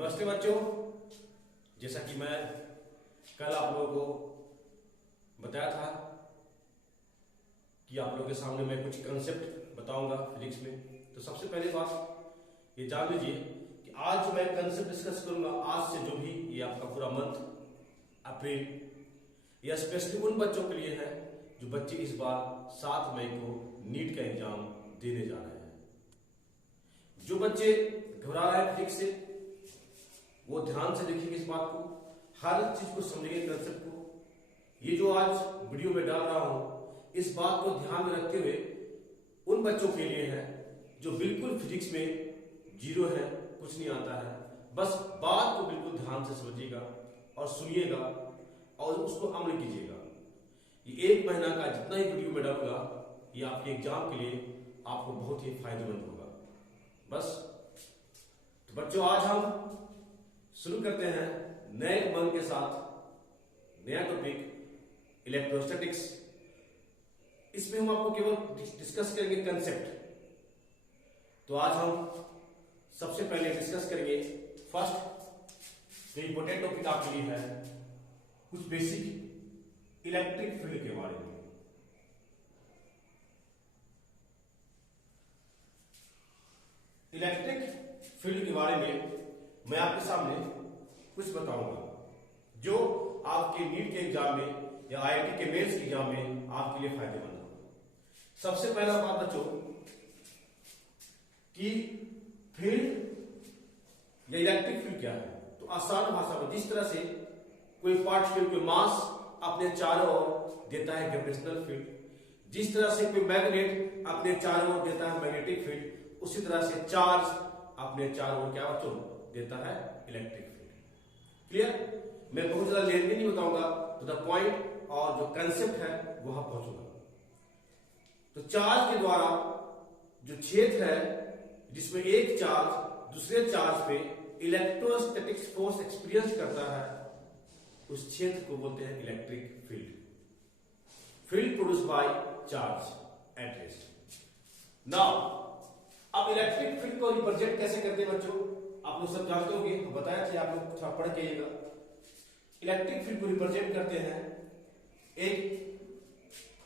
नमस्ते बच्चों, जैसा कि मैं कल आप लोगों को बताया था कि आप लोगों के सामने मैं कुछ कंसेप्ट बताऊंगा फिजिक्स में। तो सबसे पहले बात ये जान लीजिए कि आज जो मैं कंसेप्ट डिस्कस करूंगा, आज से जो भी ये आपका पूरा मंथ अप्रैल, यह स्पेशली उन बच्चों के लिए है जो बच्चे इस बार 7 मई को नीट का एग्जाम देने जा रहे हैं। जो बच्चे घबरा रहे हैं फिजिक्स से, वो ध्यान से देखेंगे इस बात को, हर चीज को समझेंगे, कंसेप्ट को। ये जो आज वीडियो में डाल रहा हूं, इस बात को ध्यान में रखते हुए उन बच्चों के लिए है जो बिल्कुल फिजिक्स में जीरो है, कुछ नहीं आता है। बस बात को बिल्कुल ध्यान से समझिएगा और सुनिएगा और उसको अमल कीजिएगा। ये 1 महीना का जितना ही वीडियो में डालूंगा, ये आपके एग्जाम के लिए आपको बहुत ही फायदेमंद होगा। बस तो बच्चों, आज हम शुरू करते हैं नए उमंग के साथ, नया टॉपिक इलेक्ट्रोस्टैटिक्स। इसमें हम आपको केवल डिस्कस करेंगे कंसेप्ट। तो आज हम सबसे पहले डिस्कस करेंगे फर्स्ट जो इंपोर्टेंट टॉपिक आपके लिए है, कुछ बेसिक इलेक्ट्रिक फील्ड के बारे में। इलेक्ट्रिक फील्ड के बारे में मैं आपके सामने कुछ बताऊंगा जो आपके नीट के एग्जाम में या आईआईटी के मेंस के एग्जाम में आपके लिए फायदेमंद होगा। सबसे पहला बात बच्चों कि फील्ड या इलेक्ट्रिक फील्ड क्या है। तो आसान भाषा में, जिस तरह से कोई पार्टिकल कोई मास अपने चारों ओर देता है ग्रेविटेशनल फील्ड, जिस तरह से कोई मैग्नेट अपने चारों ओर देता है मैग्नेटिक फील्ड, उसी तरह से चार्ज अपने चारों ओर क्या बच्चों देता है इलेक्ट्रिक फील्ड। क्लियर? मैं बहुत ज्यादा लेंथी नहीं बताऊंगा, तो द पॉइंट और जो कंसेप्ट है वहां पहुंचूंगा। तो चार्ज के द्वारा जो क्षेत्र है जिसमें एक चार्ज दूसरे चार्ज पे इलेक्ट्रोस्टैटिक फोर्स एक्सपीरियंस करता है, उस क्षेत्र को बोलते हैं electric field. Field produce by charge at rest. Now अब इलेक्ट्रिक फील्ड को रिप्रेजेंट कैसे करते हैं बच्चों, आप लोग सब जानते होंगे, तो बताया था, आप लोग थोड़ा पढ़ के आइएगा। इलेक्ट्रिक फील्ड को रिप्रेजेंट करते हैं एक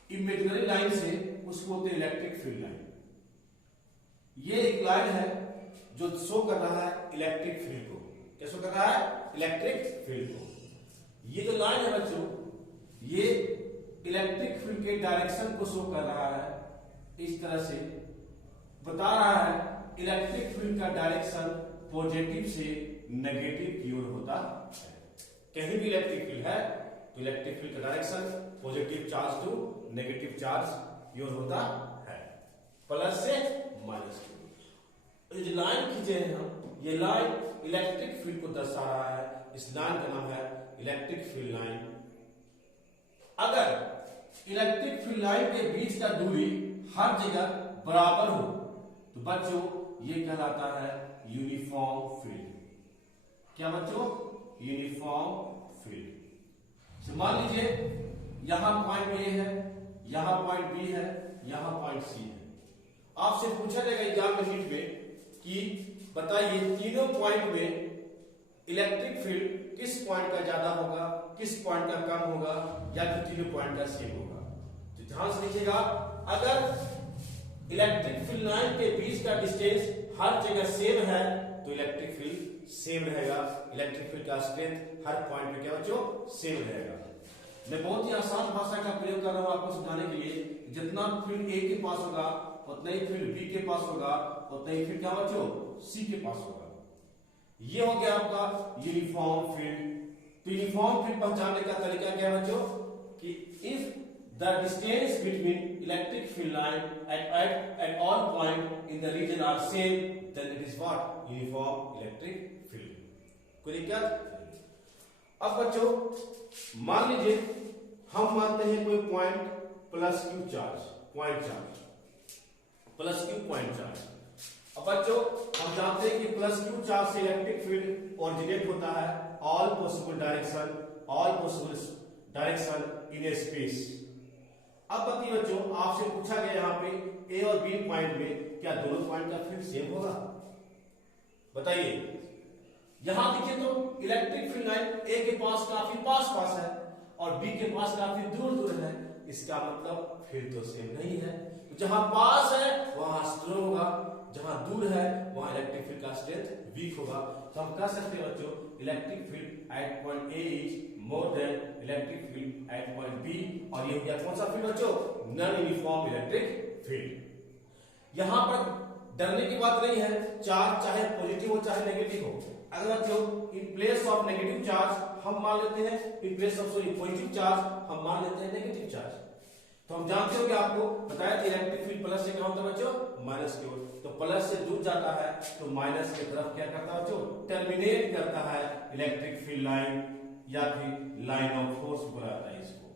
इमेजिनरी लाइन से, उसको बोलते हैं इलेक्ट्रिक फील्ड लाइन। ये एक लाइन है जो शो कर रहा है इलेक्ट्रिक फील्ड को। क्या शो कर रहा है? इलेक्ट्रिक फील्ड को। ये जो लाइन है बच्चों, ये इलेक्ट्रिक फील्ड के डायरेक्शन को शो कर रहा है। इस तरह से बता रहा है इलेक्ट्रिक फील्ड का डायरेक्शन पॉजिटिव से नेगेटिव की ओर होता है। कहीं भी इलेक्ट्रिक फील्ड है तो इलेक्ट्रिक फील्ड का direction positive charge to negative charge की ओर होता है, प्लस से माइनस की। जो लाइन खींचे हैं हम, ये लाइन इलेक्ट्रिक फील्ड को दर्शा रहा है। इस लाइन का नाम है इलेक्ट्रिक फील्ड लाइन। अगर इलेक्ट्रिक फील्ड लाइन के बीच का दूरी हर जगह बराबर हो तो बच्चों ये कहलाता है यूनिफॉर्म फील्ड। क्या बच्चों? Uniform field. मान लीजिए यहां पॉइंट ए है, यहां पॉइंट बी है, यहां पॉइंट सी है। आपसे पूछा जाएगा एग्जाम में नीट में कि बताइए तीनों पॉइंट में इलेक्ट्रिक फील्ड किस पॉइंट का ज्यादा होगा, किस पॉइंट का कम होगा, या फिर तीनों पॉइंट का सेम होगा। तो ध्यान से देखिएगा, अगर इलेक्ट्रिक फील्ड लाइन के बीच का डिस्टेंस हर जगह सेम है तो इलेक्ट्रिक फील्ड सेम रहेगा। इलेक्ट्रिक फील्ड का स्ट्रेंथ हर पॉइंट पे क्या बच्चों सेम रहेगा। मैं बहुत ही आसान भाषा का प्रयोग कर रहा हूं आपको समझाने के लिए। जितना फील्ड ए के पास होगा उतना ही फील्ड बी के पास होगा, उतना ही फील्ड क्या बच्चों सी के पास होगा। ये हो गया आपका यूनिफॉर्म फील्ड। तो यूनिफॉर्म फील्ड पहचानने का तरीका क्या है बच्चों कि if the distance between electric field line at all point in the region are same, then it is what? Uniform electric field. कोई दिक्कत? अब बच्चों मान लीजिए हम मानते हैं कोई point plus Q charge, point charge plus Q point charge. अब बच्चों हम जानते हैं कि प्लस क्यू चार्ज से इलेक्ट्रिक फील्ड ओरिजिनेट होता है all possible direction in A space. अब बताइए बच्चों, आपसे पूछा गया यहाँ पे ए और बी पॉइंट में क्या दोनों पॉइंट का फील्ड सेम होगा? बताइए। यहां देखिए तो इलेक्ट्रिक फील्ड लाइन ए के पास काफी पास पास है और बी के पास काफी दूर दूर है, इसका मतलब फील्ड तो सेम नहीं है। तो जहां पास है वहां स्ट्रॉन्ग होगा, जहां दूर है वहां इलेक्ट्रिक फील्ड का स्ट्रेंथ वीक होगा। तो हम कह सकते हैं बच्चों electric field at point A is more than electric field at point B, और ये हो गया कौन सा फील्ड बच्चों? Non uniform electric field. यहां पर डरने की बात नहीं है, चार्ज चाहे पॉजिटिव हो चाहे नेगेटिव हो। अगर बच्चों in place of negative charge हम मान लेते हैं, in place of positive charge हम मान लेते हैं नेगेटिव चार्ज। तो हम जानते हो कि आपको बताया था इलेक्ट्रिक फील्ड प्लस से क्या होता है बच्चों? माइनस की ओर। तो प्लस से दूर जाता है तो माइनस की तरफ क्या करता है बच्चों? टर्मिनेट करता है इलेक्ट्रिक फील्ड लाइन या फिर लाइन ऑफ फोर्स बुलाता है इसको।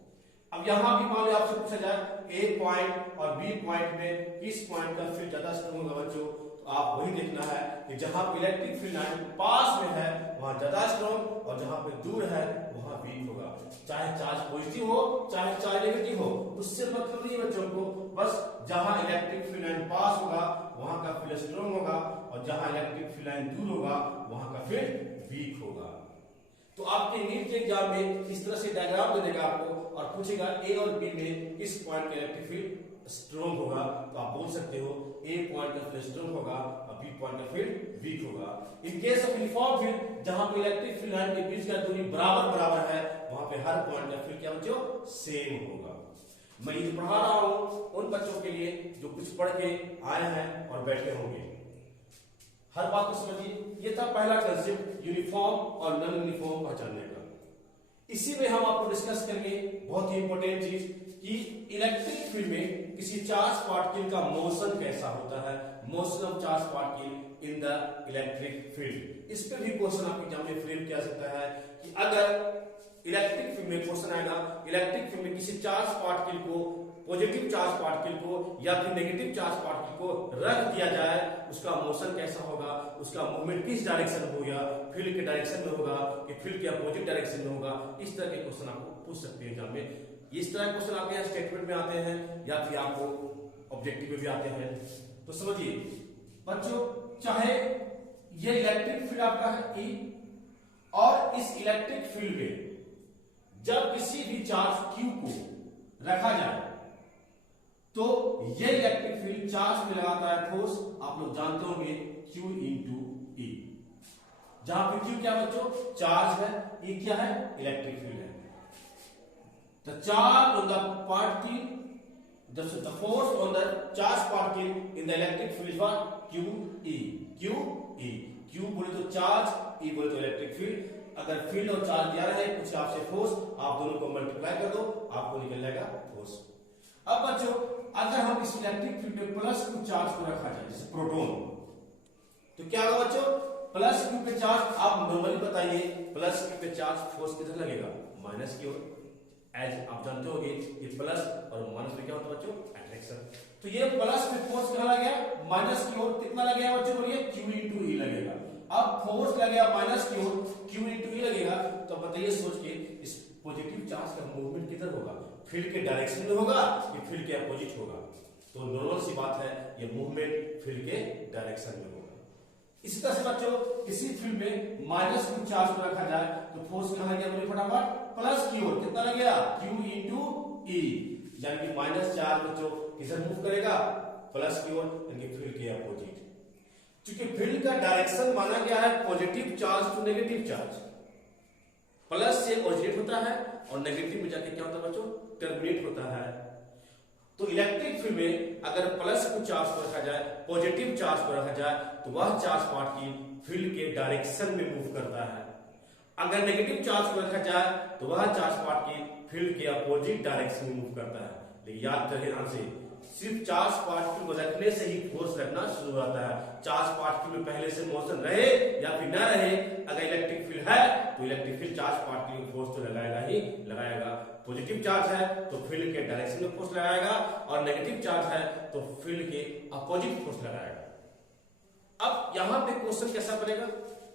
अब यहां भी मान लो आपसे पूछा जाए ए पॉइंट और बी पॉइंट में किस पॉइंट का फील्ड ज्यादा स्ट्रांग होगा बच्चों, तो आप वही देखना है कि जहां पे इलेक्ट्रिक फील्ड लाइन पास में है वहां ज्यादा स्ट्रांग और जहां पे दूर है वहां वीक होगा। चाहे चार्ज पॉजिटिव हो चाहे चार्ज नेगेटिव हो, उससे मतलब नहीं बच्चों को, बस जहां इलेक्ट्रिक फील्ड लाइन पास होगा वहां का फील्ड स्ट्रांग होगा और जहां इलेक्ट्रिक फील्ड लाइन दूर होगा वहां का फील्ड वीक होगा। तो आपके नीट के एग्जाम में इस तरह से डायग्राम दे देगा आपको और पूछेगा ए और बी में किस पॉइंट का इलेक्ट्रिक फील्ड स्ट्रांग होगा, तो आप बोल सकते हो ए पॉइंट का फील्ड स्ट्रांग होगा और बी पॉइंट का फील्ड वीक होगा। In case of uniform field जहां पे इलेक्ट्रिक फील्ड लाइन के बीच का दूरी बराबर बराबर है वहां पे हर पॉइंट का फील्ड क्या बच्चों? सेम होगा। मैं ये पढ़ा रहा हूं उन बच्चों के लिए जो कुछ पढ़ के आए हैं और बैठे होंगे, हर बात को समझिए। ये था पहला कंसेप्ट यूनिफॉर्म और नॉन यूनिफॉर्म पहचानने का। इसी में हम आपको डिस्कस करेंगे बहुत ही इंपॉर्टेंट चीज कि इलेक्ट्रिक फील्ड में किसी चार्ज पार्टिकल का मोशन कैसा होता है, motion of charge particle in the electric field. इस पे भी क्वेश्चन आपके एग्जाम में फ्रेम किया सकता है कि अगर इलेक्ट्रिक फील्ड में क्वेश्चन आएगा इलेक्ट्रिक फील्ड में किसी चार्ज पार्टिकल को, पॉजिटिव चार्ज पार्टिकल को या फिर नेगेटिव चार्ज पार्टिकल को रख दिया जाए, उसका मोशन कैसा होगा, उसका मूवमेंट किस डायरेक्शन में होगा, फील्ड के डायरेक्शन में होगा कि फील्ड के अपोजिट डायरेक्शन में होगा। इस तरह के क्वेश्चन आपको पूछ सकते हैं एग्जाम में। इस तरह के क्वेश्चन आपके यहाँ स्टेटमेंट में आते हैं या फिर आपको ऑब्जेक्टिव में भी आते हैं। तो समझिए बच्चों, चाहे ये इलेक्ट्रिक फील्ड आपका है ई, और इस इलेक्ट्रिक फील्ड में जब किसी भी चार्ज Q को रखा जाए तो ये इलेक्ट्रिक फील्ड चार्ज में लगाता है फोर्स, आप लोग जानते होंगे Q इंटू E। जहां पे Q क्या बच्चों? चार्ज है, E क्या है? इलेक्ट्रिक फील्ड है। The charge on the particle, the force on the charge particle in the electric field is what? QE. QE. Q बोले तो चार्ज, E बोले तो इलेक्ट्रिक फील्ड। अगर फील्ड और चार्ज दिया रहे कुछ आपसे फोर्स, आप दोनों को मल्टीप्लाई कर दो, आपको निकल जाएगा फोर्स। अब बच्चों अगर हम इस इलेक्ट्रिक फील्ड में प्लस Q चार्ज को रखा जाए जैसे प्रोटॉन, तो क्या होगा बच्चों? प्लस Q पे चार्ज, आप नॉर्मली बताइए प्लस Q पे चार्ज फोर्स किधर लगेगा? माइनस की ओर। एज आप जानते होंगे ये प्लस और माइनस में क्या होता है बच्चों? अट्रैक्शन। तो ये प्लस में फोर्स कहां लगेगा? माइनस की ओर। कितना लगेगा बच्चों? बोलिए Q इंटू E लगेगा। अब फोर्स लगेगा माइनस की ओर, Q इंटू E लगेगा। तो बताइए सोच के इस पॉजिटिव चार्ज का मूवमेंट किधर होगा? फील्ड के डायरेक्शन में होगा कि फील्ड के अपोजिट होगा? तो नॉर्मल सी बात है, ये मूवमेंट फील्ड के डायरेक्शन में होगा। इसी तरह से बच्चों किसी फील्ड में माइनस Q चार्ज को रखा जाए तो फोर्स कहां लगेगा? बोलिए फटाफट, प्लस की ओर। कितना लगेगा? Q इंटू E, यानी कि माइनस चार्ज बच्चों किधर मूव करेगा? प्लस की ओर, यानी कि फील्ड के अपोजिट। क्योंकि फील्ड का डायरेक्शन माना गया है positive charge to negative charge, plus से ओरिजिनेट होता है और नेगेटिव में जाके क्या होता है बच्चों? टर्मिनेट होता है। तो इलेक्ट्रिक फील्ड में अगर प्लस को चार्ज को रखा जाए, पॉजिटिव चार्ज को रखा जाए, तो वह चार्ज पार्टिकल फील्ड के डायरेक्शन में मूव करता है। अगर नेगेटिव चार्ज को रखा जाए तो वह चार्ज पार्टिकल फील्ड के अपोजिट डायरेक्शन में मूव करता है। लेकिन याद रखें ध्यान से, सिर्फ चार्ज पार्टिकल को रखने से ही फोर्स लगना शुरू होता है। चार्ज पार्टिकल में पहले से मोशन रहे या फिर न रहे, अगर इलेक्ट्रिक फील्ड है तो इलेक्ट्रिक फील्ड चार्ज पार्टिकल को फोर्स तो लगाएगा ही लगाएगा। पॉजिटिव चार्ज है तो फील्ड के डायरेक्शन में फोर्स लगाएगा और नेगेटिव चार्ज है तो फील्ड के अपोजिट फोर्स लगाएगा। अब यहां पे क्वेश्चन कैसा बनेगा?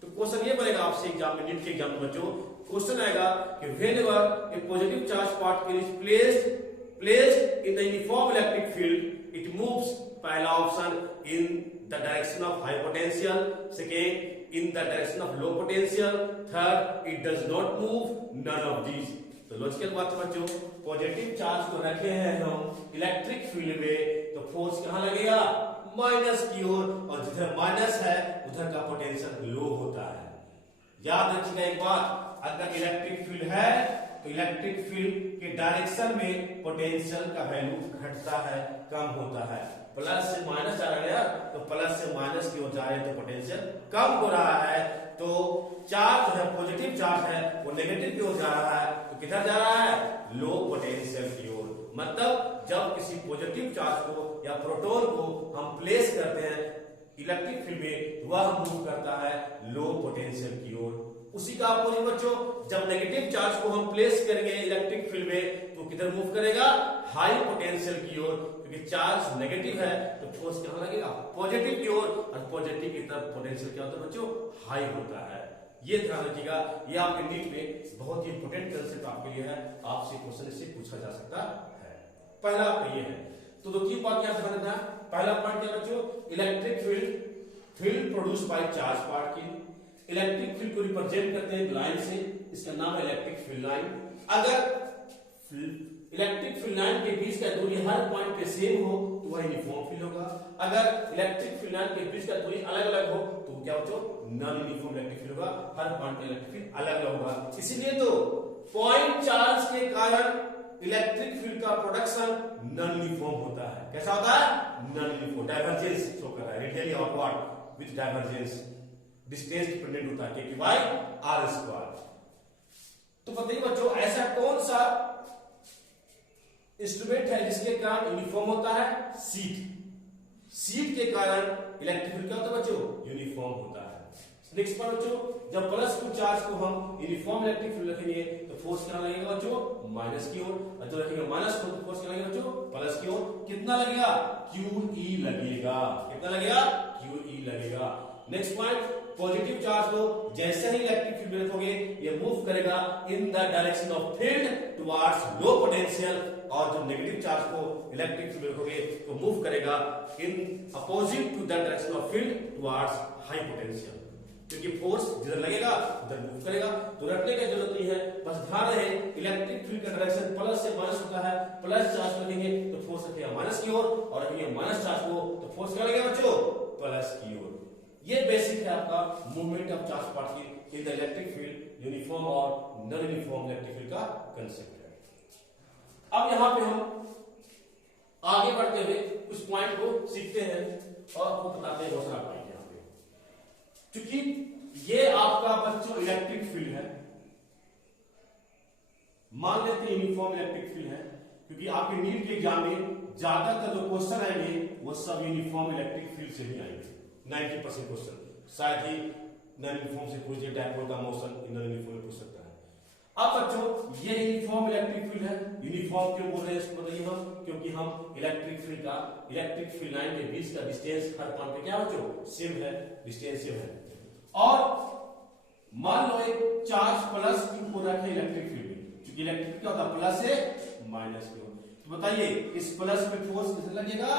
तो क्वेश्चन ये बनेगा आपसे एग्जाम में, नीट के एग्जाम में बच्चों क्वेश्चन आएगा कि whenever a positive charge particle is placed in the uniform electric field it moves, पहला option in the direction of high potential, second in the direction of low potential, third it does not move none of these. तो logical बात बच्चों, positive charge को रखे हैं हम electric field में, तो फोर्स कहां लगेगा, माइनस की ओर, और जिधर माइनस है उधर का पोटेंशियल लो होता है। याद रखिएगा एक बात, अगर इलेक्ट्रिक फील्ड है तो इलेक्ट्रिक फील्ड के डायरेक्शन में पोटेंशियल का वैल्यू घटता है, कम होता है। प्लस से माइनस जा रहा है तो प्लस से माइनस की ओर जा रहे हैं तो पोटेंशियल कम हो रहा है। तो चार्ज जो है पॉजिटिव चार्ज है वो नेगेटिव की ओर जा रहा है, तो किधर जा रहा है, लो पोटेंशियल की ओर। मतलब जब किसी पॉजिटिव चार्ज को या प्रोटॉन को हम प्लेस करते हैं इलेक्ट्रिक फील्ड में, वह मूव करता है लो पोटेंशियल की ओर। उसी का अपोजिट बच्चों, जब नेगेटिव चार्ज को हम प्लेस करेंगे इलेक्ट्रिक फील्ड में तो किधर मूव करेगा, हाई पोटेंशियल की ओर, क्योंकि चार्ज नेगेटिव है तो फोर्स कहां लगेगा, पॉजिटिव की ओर, और पॉजिटिव की तरफ पोटेंशियल क्या होता है बच्चों, हाई होता है। ये ध्यान रखिएगा, ये आपके नीट में बहुत ही इंपोर्टेंट कंसेप्ट आपके लिए है, आपसे क्वेश्चन इससे पूछा जा सकता है। पहला ये है, तो दो तीन बात याद रखना है। पहला पॉइंट क्या बच्चों, electric field produce by charge particle. Electric field को रिप्रेजेंट करते हैं लाइन से, इसका नाम है इलेक्ट्रिक फील्ड लाइन। अगर इलेक्ट्रिक फील्ड लाइन के बीच का दूरी हर पॉइंट पे सेम हो तो वह यूनिफॉर्म फील्ड होगा। अगर इलेक्ट्रिक फील्ड लाइन के बीच का दूरी अलग अलग हो तो क्या बच्चों, नॉन यूनिफॉर्म इलेक्ट्रिक फील्ड होगा, हर पॉइंट पे इलेक्ट्रिक फील्ड अलग अलग होगा। इसीलिए तो पॉइंट चार्ज के कारण इलेक्ट्रिक फील्ड का प्रोडक्शन नॉन यूनिफॉर्म होता है। कैसा होता है, नॉन यूनिफॉर्म, डाइवर्जेंस शो कर रहा है, radially outward with divergence, distance dependent होता है k बाय r स्क्वायर। तो बताइए बच्चों, ऐसा कौन सा इंस्ट्रूमेंट है जिसके कारण यूनिफॉर्म होता है, सीट के कारण इलेक्ट्रिक फील्ड क्या होता है बच्चों, यूनिफॉर्म होता है। नेक्स्ट पॉइंट बच्चों, जब प्लस को चार्ज को हम यूनिफॉर्म इलेक्ट्रिक फील्ड रखेंगे तो फोर्स कितना लगेगा बच्चों, माइनस की ओर, और जब रखेंगे माइनस को तो फोर्स कितना लगेगा बच्चों, प्लस की ओर। कितना लगेगा, QE लगेगा, कितना लगेगा, QE लगेगा। नेक्स्ट पॉइंट, पॉजिटिव चार्ज को जैसे ही इलेक्ट्रिक फील्ड में रखोगे ये मूव करेगा in the direction of field towards low potential, और जब नेगेटिव चार्ज को इलेक्ट्रिक फील्ड में रखोगे तो मूव करेगा in opposite to the direction of field towards high potential, क्योंकि फोर्स जिधर लगेगा उधर मूव करेगा। तो रखने की जरूरत नहीं है, बस ध्यान रहे इलेक्ट्रिक फील्ड का डायरेक्शन प्लस से माइनस होता है, प्लस चार्ज रखेंगे तो फोर्स रखेगा माइनस की ओर, और रखेंगे माइनस चार्ज को तो फोर्स क्या लगेगा बच्चों, प्लस की ओर। ये बेसिक है आपका movement of charge particle in the electric field, uniform और नॉन यूनिफॉर्म इलेक्ट्रिक फील्ड का कंसेप्ट है। अब यहां पे हम आगे बढ़ते हुए उस पॉइंट को सीखते हैं और आपको बताते हैं बहुत सारा पॉइंट यहां पे, क्योंकि ये आपका बच्चों इलेक्ट्रिक फील्ड है, मान लेते हैं यूनिफॉर्म इलेक्ट्रिक फील्ड है, क्योंकि आपके नीट के एग्जाम में ज्यादातर जो क्वेश्चन आएंगे वो सब यूनिफॉर्म इलेक्ट्रिक फील्ड से ही आएंगे। 90% क्वेश्चन शायद ही नॉन यूनिफॉर्म से पूछे, डायपोल का मोशन नॉन यूनिफॉर्म पूछ सकता है। अब बच्चों ये यूनिफॉर्म इलेक्ट्रिक फील्ड है, यूनिफॉर्म क्यों बोल रहे हैं इसको बताइए हम, क्योंकि हम इलेक्ट्रिक फील्ड लाइन के बीच का डिस्टेंस हर पॉइंट पे क्या बच्चों, सेम है, डिस्टेंस सेम है। और मान लो एक चार्ज प्लस क्यू हो रखा है इलेक्ट्रिक फील्ड में, क्योंकि इलेक्ट्रिक क्या होता है, प्लस से माइनस की ओर। तो बताइए इस प्लस में फोर्स कितना लगेगा,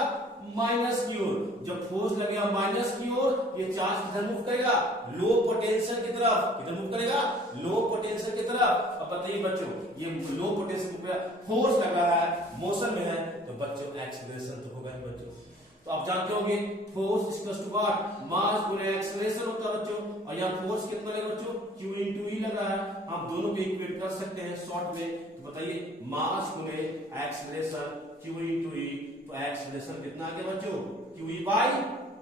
माइनस की ओर। जब फोर्स लगेगा माइनस की ओर, ये चार्ज किधर मूव करेगा, लो पोटेंशियल की तरफ। किधर मूव करेगा, लो पोटेंशियल की तरफ। अब बताइए बच्चों, ये लो पोटेंशियल फोर्स लग रहा है, मोशन में है, तो बच्चों एक्सीलरेशन तो होगा ही बच्चों। तो आप जानते होंगे force equals to what, mass गुना एक्सीलरेशन होता है बच्चों। और यहाँ फोर्स कितना लगेगा बच्चों, Q into E लग रहा है। हम दोनों को इक्वेट कर सकते हैं शॉर्ट में, तो बताइए मास गुने एक्सीलरेशन Q into E, तो एक्सीलरेशन कितना आ गया बच्चों, QE by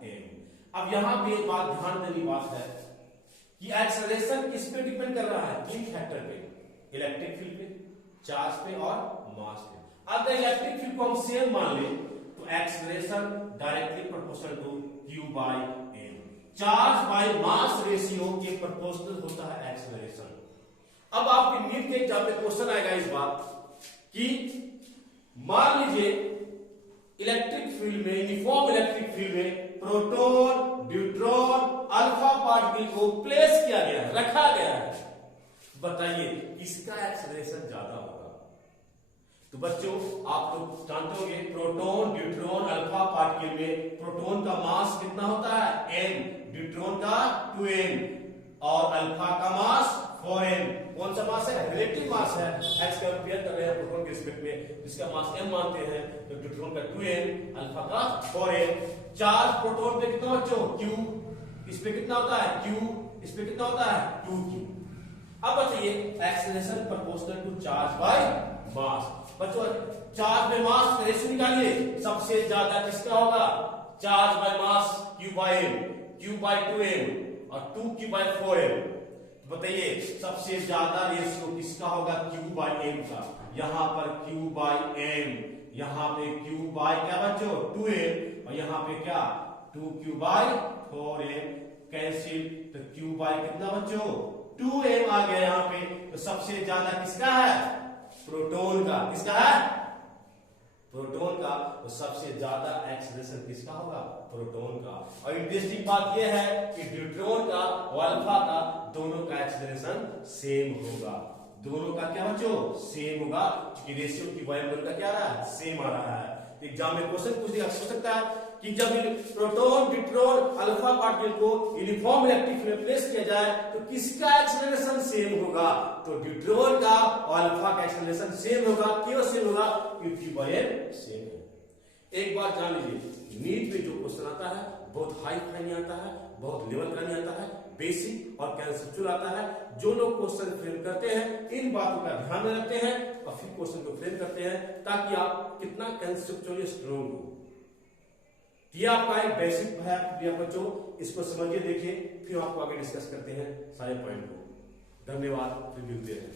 m। अब यहाँ पे एक बात ध्यान देने बात है कि एक्सीलरेशन किस पे डिपेंड कर रहा है, तीन फैक्टर पे, इलेक्ट्रिक फील्ड पे, चार्ज पे और मास पे। अगर इलेक्ट्रिक फील्ड को हम सेम मान ले तो acceleration directly proportional to Q by m, charge by mass ratio के प्रोपोर्शनल होता है एक्सीलरेशन। अब आपके नीट के एग्जाम में क्वेश्चन आएगा इस बात कि मान लीजिए इलेक्ट्रिक फील्ड में, यूनिफॉर्म इलेक्ट्रिक फील्ड में प्रोटॉन, न्यूट्रॉन, अल्फा पार्टिकल को प्लेस किया गया है, रखा गया है। बताइए किसका एक्सीलरेशन ज्यादा होगा। तो बच्चों आप लोग जानते होंगे प्रोटॉन न्यूट्रॉन अल्फा पार्टिकल में प्रोटॉन का मास कितना होता है n, न्यूट्रॉन का 2n और अल्फा का मास 4n। कौन सा मास है? रिलेटिव मास है। x कंपेयर कर रहे हैं प्रोटॉन के रिस्पेक्ट में, जिसका मास m मानते हैं, तो न्यूट्रॉन का 2n अल्फा का 4n। चार्ज प्रोटॉन पे कितना बच्चों? q, इस पे कितना होता है? q, इस पे कितना होता है? 2q। अब बताइए acceleration proportional to charge by mass. बच्चों चार्ज बाय मास का रेशियो निकालिए, सबसे ज्यादा किसका होगा? Charge by mass q by m, q by 2m और 2q बाय 4m। बताइए सबसे ज्यादा रेशियो किसका होगा? q बाय m का। यहां पर q बाय m, यहां पे q बाय क्या बच्चों? 2m और यहां पे क्या? 2q by 4m। कैंसिल, तो q बाय कितना बच्चों? 2m आ गया यहाँ पे। तो सबसे ज्यादा किसका है? प्रोटॉन का। किसका है? प्रोटॉन का। तो सबसे ज्यादा एक्सेलरेशन किसका होगा? प्रोटॉन का। और इंटरेस्टिंग बात यह है कि न्यूट्रॉन का और अल्फा का दोनों का एक्सेलरेशन सेम होगा। दोनों का क्या बच्चों? सेम होगा, क्योंकि रेशियो की वैल्यू दोनों का क्या आ रहा है? सेम आ रहा है। एग्जाम में क्वेश्चन पूछ सकता है कि जब प्रोटॉन न्यूट्रॉन अल्फा पार्टिकल को यूनिफॉर्म इलेक्ट्रिक फील्ड में प्लेस किया जाए तो किसका एक्सेलरेशन सेम होगा? तो न्यूट्रॉन का और अल्फा का एक्सेलरेशन सेम होगा। क्यों सेम होगा? क्योंकि वैल्यू सेम है। एक बात जान लीजिए, नीट में जो क्वेश्चन आता है बहुत हाई फाई नहीं आता है, बहुत लेवल का नहीं आता है, बेसिक और कंसेप्चुअल आता है। जो लोग क्वेश्चन फ्रेम करते हैं इन बातों का ध्यान में रखते हैं और फिर क्वेश्चन को फ्रेम करते हैं, ताकि आप कितना कंसेप्चुअली स्ट्रॉन्ग हो। ये आपका एक बेसिक है बच्चों, इसको समझिए, देखिए, फिर आपको आगे डिस्कस करते हैं सारे पॉइंट को। धन्यवाद, फिर मिलते हैं।